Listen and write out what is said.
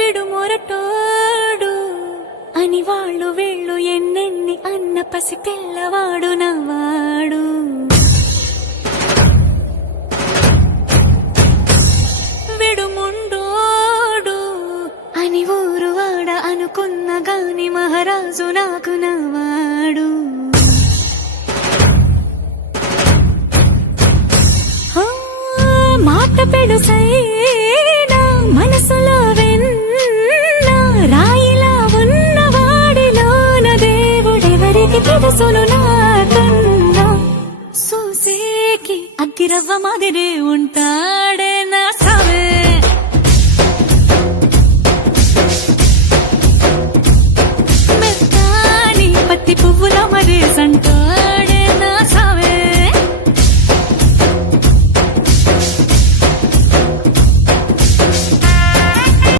విడు మొరటోడు అని వాళ్ళు వీళ్ళు ఎన్నెన్ని అన్న పసి పిల్లవాడు నవ్వాడు. విడు ముండోడు అని ఊరు వాడ అనుకున్న గాని మహారాజు నాకు నవ్వాడు. మాట పెడుసైనా మనసులో వెన్న రాయిలా ఉన్నవాడిలోన దేవుడెవరికి తెలుసును నాకన్నా. సూసేకి అగ్గిరవ్వ మాదిరే ఉంటా